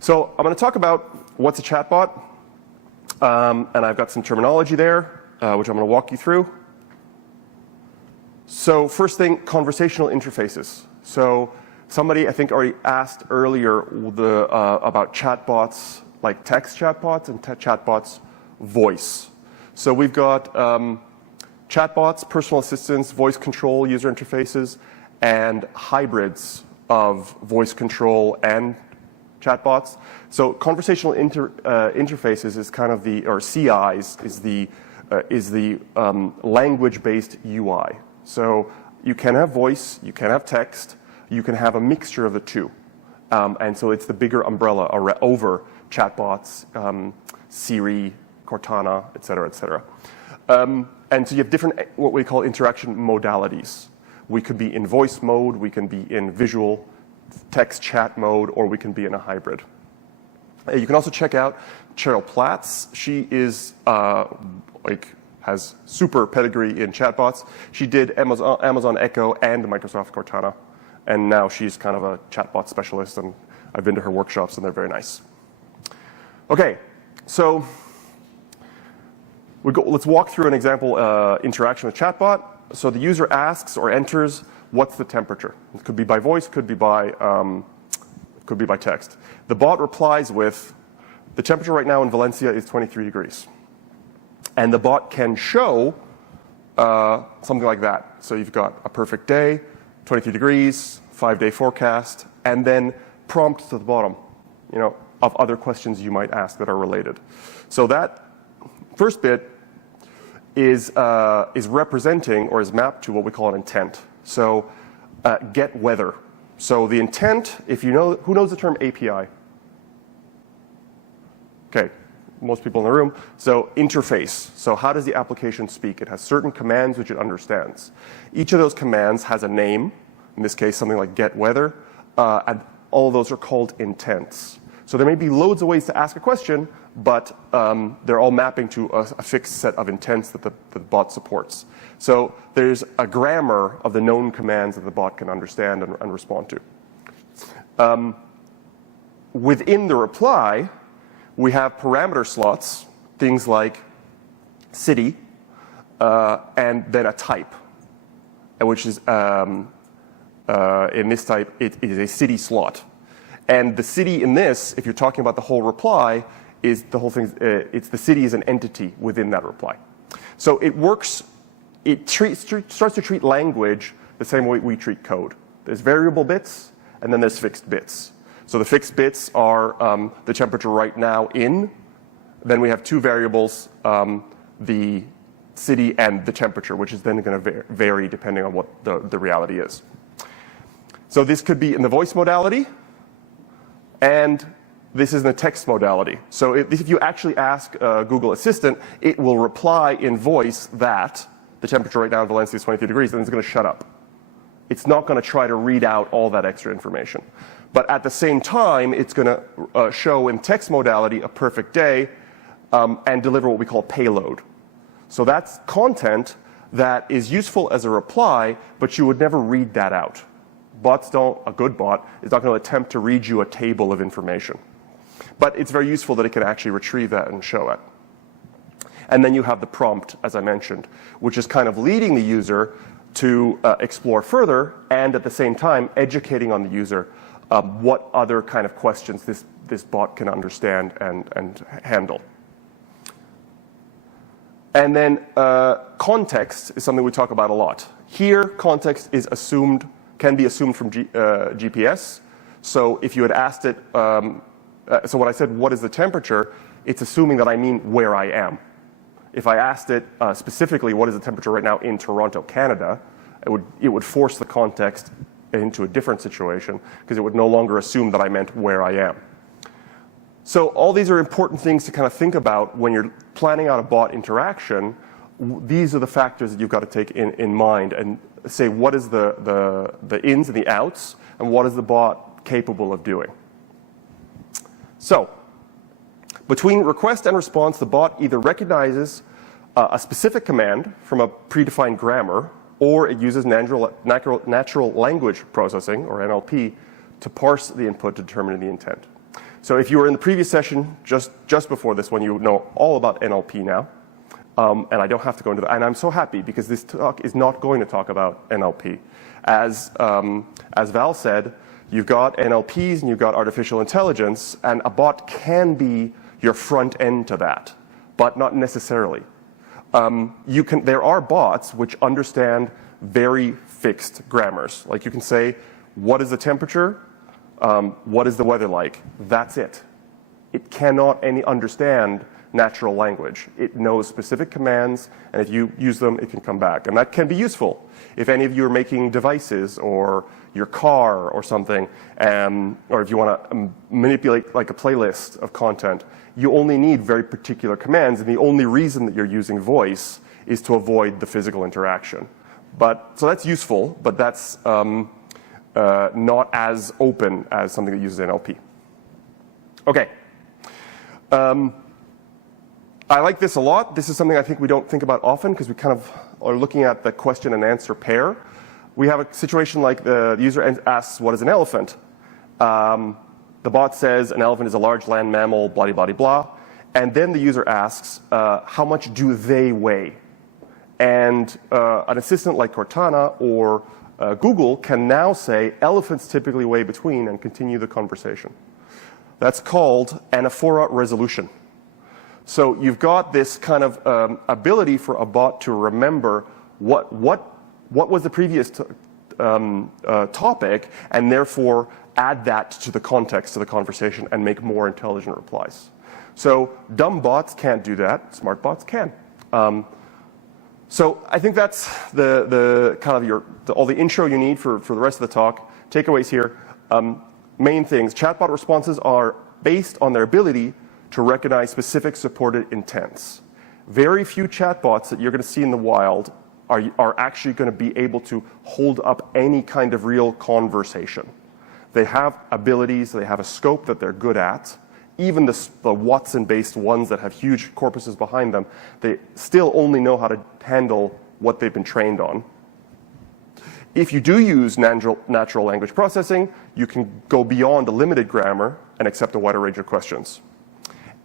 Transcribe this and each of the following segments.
So I'm going to talk about what's a chatbot, and I've got some terminology there, which I'm going to walk you through. So first thing, conversational interfaces. So somebody, I think, already asked earlier about chatbots, like text chatbots and chatbots voice. So we've got chatbots, personal assistants, voice control user interfaces, and hybrids of voice control and chatbots. So conversational interfaces is kind of the, or CIs is the language-based UI. So you can have voice, you can have text, you can have a mixture of the two. And so it's the bigger umbrella over chatbots, Siri, Cortana, et cetera, et cetera. And so you have different, what we call interaction modalities. We could be in voice mode, we can be in visual text chat mode, or we can be in a hybrid. You can also check out Cheryl Platts. She is has super pedigree in chatbots. She did Amazon Echo and Microsoft Cortana, and now she's kind of a chatbot specialist, and I've been to her workshops, and they're very nice. Okay, so let's walk through an example interaction with chatbot. So the user asks or enters, what's the temperature? It could be by voice, could be by text. The bot replies with, the temperature right now in Valencia is 23 degrees. And the bot can show something like that. So you've got a perfect day, 23 degrees, 5-day forecast, and then prompts to the bottom, of other questions you might ask that are related. So that first bit is representing or is mapped to what we call an intent. So get weather. So the intent, if you know, who knows the term API? Okay, most people in the room. So interface. So how does the application speak? It has certain commands which it understands. Each of those commands has a name. In this case, something like get weather. And all of those are called intents. So there may be loads of ways to ask a question, but they're all mapping to a fixed set of intents that the bot supports. So there's a grammar of the known commands that the bot can understand and respond to. Within the reply, we have parameter slots, things like city, and then a type, which is, in this type, it is a city slot. And the city in this, if you're talking about the whole reply, is the whole thing, it's the city is an entity within that reply. So it works, it starts to treat language the same way we treat code. There's variable bits, and then there's fixed bits. So the fixed bits are the temperature right now in. Then we have two variables, the city and the temperature, which is then going to vary depending on what the reality is. So this could be in the voice modality, and this is in the text modality. So if you actually ask Google Assistant, it will reply in voice that the temperature right now in Valencia is 23 degrees, and it's going to shut up. It's not going to try to read out all that extra information. But at the same time, it's going to show in text modality a perfect day and deliver what we call payload. So that's content that is useful as a reply, but you would never read that out. Bots don't, a good bot is not going to attempt to read you a table of information. But it's very useful that it can actually retrieve that and show it. And then you have the prompt, as I mentioned, which is kind of leading the user to explore further, and at the same time educating on the user what other kind of questions this bot can understand and handle. And then context is something we talk about a lot. Here, context is assumed, can be assumed from GPS. So if you had asked it, so when I said, what is the temperature, it's assuming that I mean where I am. If I asked it specifically, what is the temperature right now in Toronto, Canada, it would force the context into a different situation because it would no longer assume that I meant where I am. So all these are important things to kind of think about when you're planning out a bot interaction. These are the factors that you've got to take in mind and say what is the ins and the outs and what is the bot capable of doing. So between request and response, the bot either recognizes a specific command from a predefined grammar, or it uses natural language processing, or NLP, to parse the input to determine the intent. So if you were in the previous session, just before this one, you know all about NLP now. And I don't have to go into that. And I'm so happy because this talk is not going to talk about NLP. As Val said, you've got NLPs and you've got artificial intelligence, and a bot can be your front end to that, but not necessarily. There are bots which understand very fixed grammars. Like you can say, what is the temperature? What is the weather like? That's it. It cannot understand natural language. It knows specific commands, and if you use them, it can come back. And that can be useful. If any of you are making devices or your car or something, or if you want to manipulate like a playlist of content, you only need very particular commands, and the only reason that you're using voice is to avoid the physical interaction. So that's useful, but that's not as open as something that uses NLP. Okay. I like this a lot. This is something I think we don't think about often because we kind of are looking at the question and answer pair. We have a situation like the user asks, what is an elephant? The bot says an elephant is a large land mammal, blah, blah, blah, blah. And then the user asks, how much do they weigh? And an assistant like Cortana or Google can now say elephants typically weigh between and continue the conversation. That's called anaphora resolution. So you've got this kind of ability for a bot to remember what was the previous topic, and therefore add that to the context of the conversation and make more intelligent replies. So dumb bots can't do that. Smart bots can. So I think that's the kind of all the intro you need for the rest of the talk. Takeaways here. Main things. Chatbot responses are based on their ability to recognize specific supported intents. Very few chatbots that you're going to see in the wild are actually going to be able to hold up any kind of real conversation. They have abilities, they have a scope that they're good at. Even the Watson-based ones that have huge corpuses behind them, they still only know how to handle what they've been trained on. If you do use natural language processing, you can go beyond a limited grammar and accept a wider range of questions.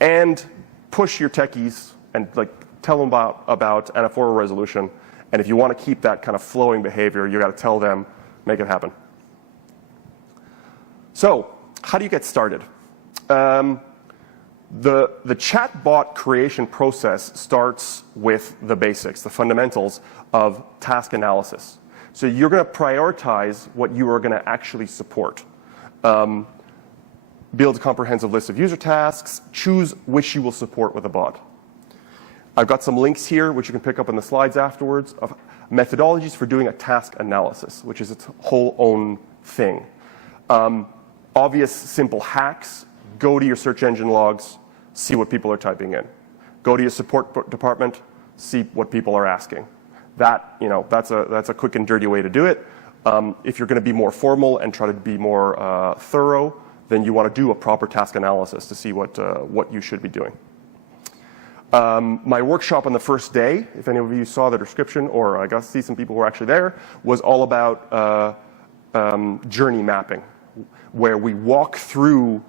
And push your techies and tell them about anaphora resolution. And if you want to keep that kind of flowing behavior, you got to tell them, make it happen. So how do you get started? The chatbot creation process starts with the basics, the fundamentals of task analysis. So you're going to prioritize what you are going to actually support. Build a comprehensive list of user tasks, choose which you will support with a bot. I've got some links here, which you can pick up in the slides afterwards, of methodologies for doing a task analysis, which is its whole own thing. Obvious, simple hacks. Go to your search engine logs, see what people are typing in. Go to your support department, see what people are asking. That's a quick and dirty way to do it. If you're going to be more formal and try to be more thorough, then you want to do a proper task analysis to see what you should be doing. My workshop on the first day, if any of you saw the description, or I got to see some people who were actually there, was all about journey mapping, where we walk through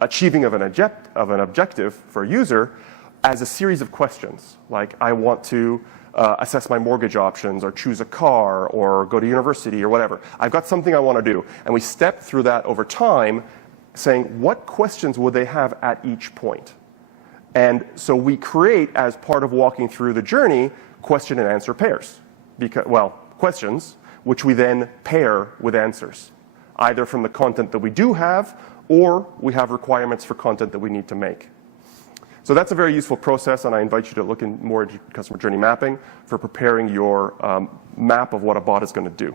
achieving of an objective for a user as a series of questions. Like, I want to assess my mortgage options, or choose a car, or go to university, or whatever. I've got something I want to do. And we step through that over time, saying, what questions would they have at each point? And so we create, as part of walking through the journey, question and answer pairs. Questions, which we then pair with answers, either from the content that we do have, or we have requirements for content that we need to make. So that's a very useful process, and I invite you to look more into customer journey mapping for preparing your map of what a bot is going to do.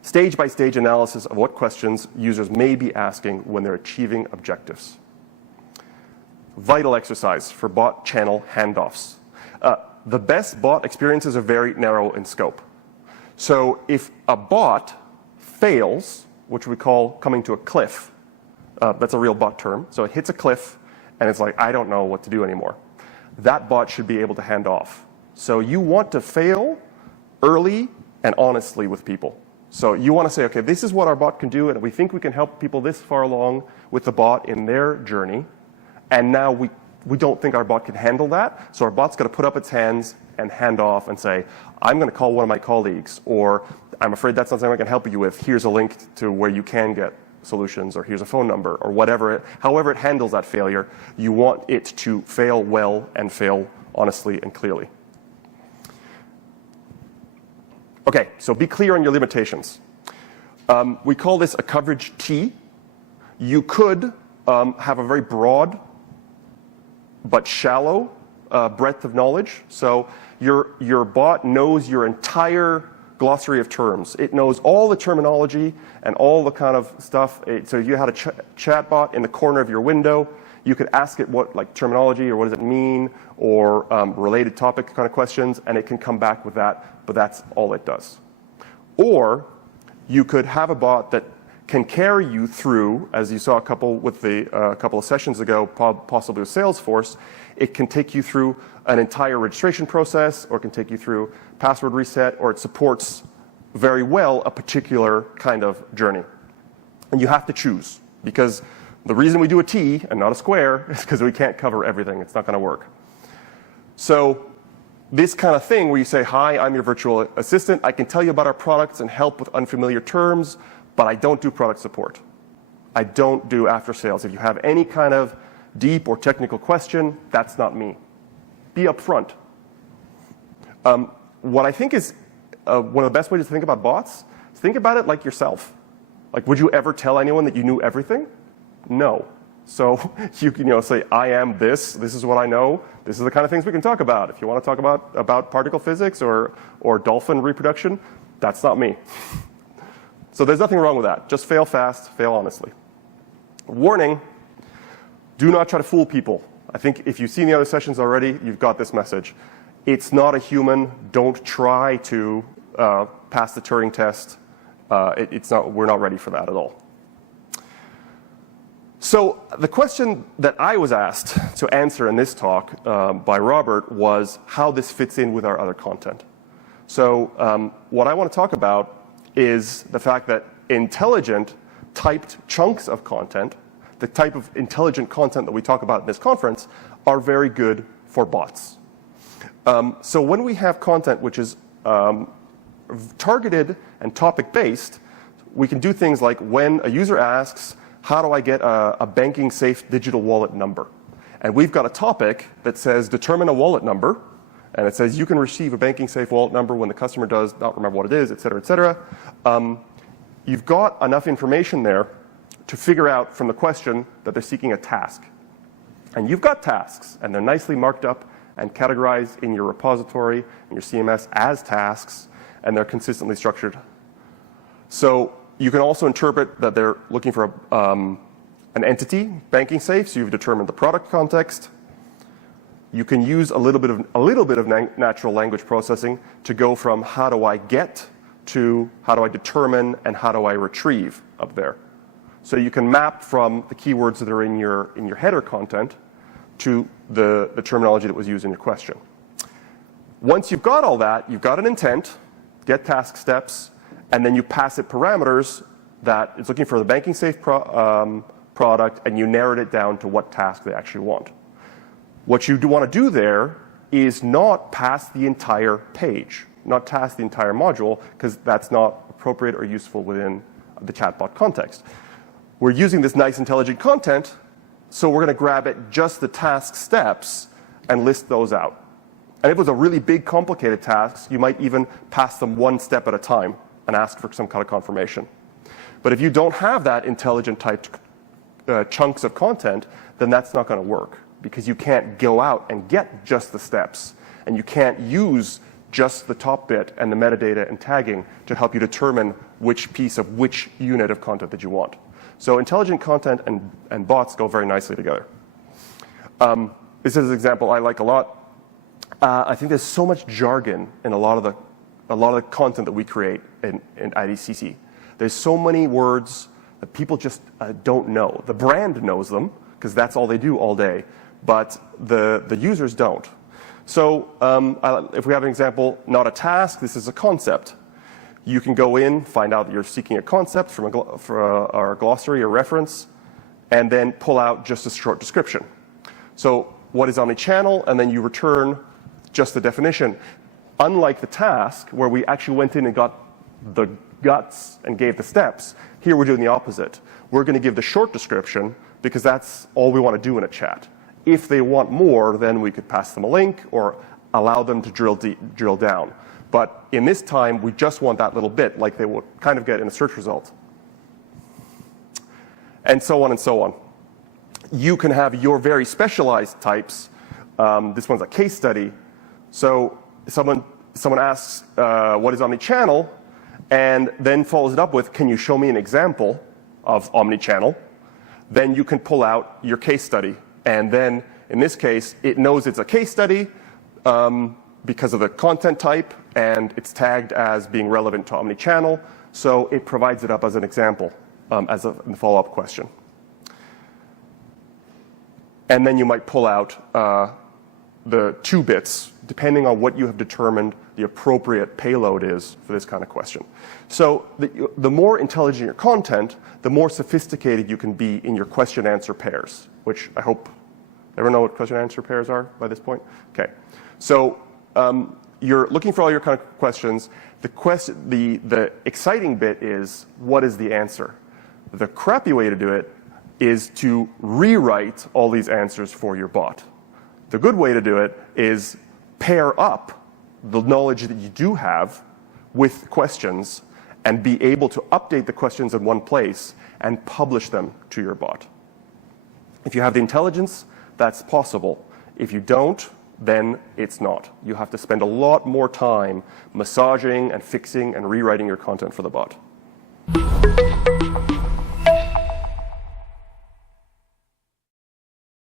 Stage-by-stage analysis of what questions users may be asking when they're achieving objectives. Vital exercise for bot channel handoffs. The best bot experiences are very narrow in scope. So if a bot fails, which we call coming to a cliff, that's a real bot term, so it hits a cliff, and it's like, I don't know what to do anymore. That bot should be able to hand off. So you want to fail early and honestly with people. So you want to say, okay, this is what our bot can do, and we think we can help people this far along with the bot in their journey, and now we don't think our bot can handle that, so our bot's got to put up its hands and hand off and say, I'm going to call one of my colleagues, or I'm afraid that's not something I can help you with. Here's a link to where you can get solutions, or here's a phone number, or whatever. However it handles that failure, you want it to fail well and fail honestly and clearly. Okay, so be clear on your limitations. We call this a coverage T. You could have a very broad but shallow breadth of knowledge. So your bot knows your entire glossary of terms. It knows all the terminology and all the kind of stuff. So if you had a chatbot in the corner of your window, you could ask it what, like, terminology, or what does it mean, or related topic kind of questions, and it can come back with that, but that's all it does. Or you could have a bot that can carry you through, as you saw a couple of sessions ago, possibly with Salesforce. It can take you through an entire registration process, or it can take you through password reset, or it supports very well a particular kind of journey. And you have to choose, because the reason we do a T and not a square is because we can't cover everything. It's not going to work. So this kind of thing where you say, hi, I'm your virtual assistant. I can tell you about our products and help with unfamiliar terms, but I don't do product support. I don't do after sales. If you have any kind of deep or technical question, that's not me. Be upfront. What I think is one of the best ways to think about bots is think about it like yourself. Like, would you ever tell anyone that you knew everything? No. So you can say, I am this. This is what I know. This is the kind of things we can talk about. If you want to talk about particle physics or dolphin reproduction, that's not me. So there's nothing wrong with that. Just fail fast, fail honestly. Warning, do not try to fool people. I think if you've seen the other sessions already, you've got this message. It's not a human. Don't try to pass the Turing test. We're not ready for that at all. So the question that I was asked to answer in this talk by Robert was how this fits in with our other content. So what I want to talk about is the fact that intelligent typed chunks of content, the type of intelligent content that we talk about in this conference, are very good for bots. So when we have content which is targeted and topic-based, we can do things like when a user asks, how do I get a banking safe digital wallet number? And we've got a topic that says determine a wallet number, and it says you can receive a banking safe wallet number when the customer does not remember what it is, et cetera, et cetera. You've got enough information there to figure out from the question that they're seeking a task. And you've got tasks, and they're nicely marked up and categorized in your repository, in your CMS as tasks, and they're consistently structured. So you can also interpret that they're looking for an entity, banking safe, so you've determined the product context. You can use a little bit of natural language processing to go from how do I get to how do I determine and how do I retrieve up there. So you can map from the keywords that are in your header content to the terminology that was used in your question. Once you've got all that, you've got an intent, get task steps, and then you pass it parameters that it's looking for the banking safe product, and you narrowed it down to what task they actually want. What you do want to do there is not pass the entire page, not task the entire module, because that's not appropriate or useful within the chatbot context. We're using this nice intelligent content, so we're going to grab it just the task steps and list those out. And if it was a really big, complicated task, you might even pass them one step at a time and ask for some kind of confirmation. But if you don't have that intelligent typed chunks of content, then that's not going to work, because you can't go out and get just the steps, and you can't use just the top bit and the metadata and tagging to help you determine which piece of which unit of content that you want. So intelligent content and bots go very nicely together. This is an example I like a lot. I think there's so much jargon in a lot of the content that we create at ICC. There's so many words that people just don't know. The brand knows them, because that's all they do all day, but the users don't. So if we have an example, not a task, this is a concept. You can go in, find out that you're seeking a concept from a glossary or reference, and then pull out just a short description. So what is omnichannel? And then you return just the definition. Unlike the task, where we actually went in and got the guts and gave the steps, here we're doing the opposite. We're going to give the short description because that's all we want to do in a chat. If they want more, then we could pass them a link or allow them to drill down. But in this time, we just want that little bit, like they would kind of get in a search result. And so on and so on. You can have your very specialized types. This one's a case study. So someone asks, what is omnichannel? And then follows it up with, can you show me an example of omnichannel? Then you can pull out your case study. And then, in this case, it knows it's a case study because of the content type, and it's tagged as being relevant to omnichannel. So it provides it up as an example as a follow-up question. And then you might pull out the 2 bits, depending on what you have determined the appropriate payload is for this kind of question. So the more intelligent your content, the more sophisticated you can be in your question-answer pairs, which I hope everyone know what question-answer pairs are by this point? Okay. So you're looking for all your kind of questions. The exciting bit is, what is the answer? The crappy way to do it is to rewrite all these answers for your bot. The good way to do it is pair up the knowledge that you do have with questions and be able to update the questions in one place and publish them to your bot. If you have the intelligence, that's possible. If you don't, then it's not. You have to spend a lot more time massaging and fixing and rewriting your content for the bot.